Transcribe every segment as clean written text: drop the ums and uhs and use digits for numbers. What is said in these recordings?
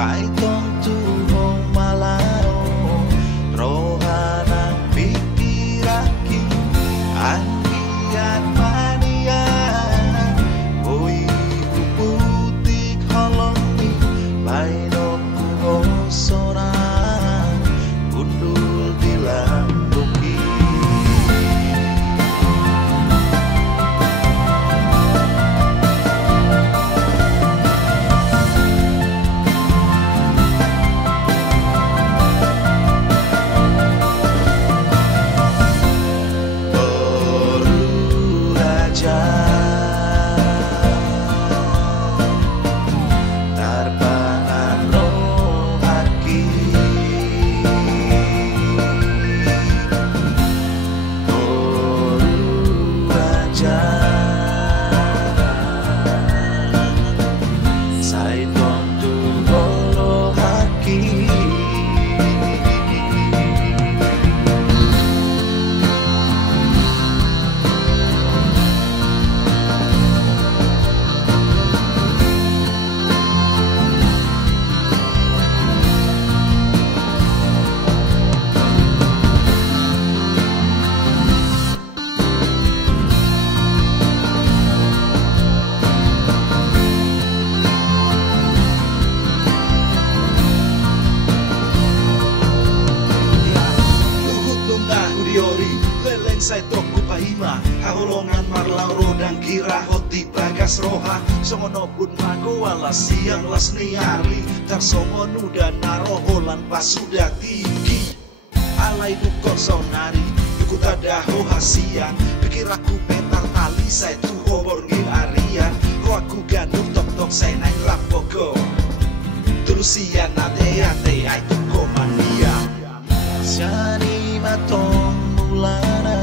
sai tong tu hong malao rohanang pikiraki angian manian oi puputik holongi bainok kuhosona gundul bilang buki. Sai toku pahima haholongan marlau rodang kira hoti bagas roha songono pun mago ala siang las niari tar songo nuda naroholan pasuda tinggi alai bukor sonari yuku tadaho hasian pikir aku petar tali sai tu hobor ngil arian ro aku ganduk tok tok sai naik lapoko terusian ate ate ai tu komania siani matong mulana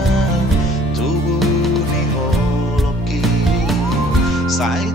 tubuh ni holoki sai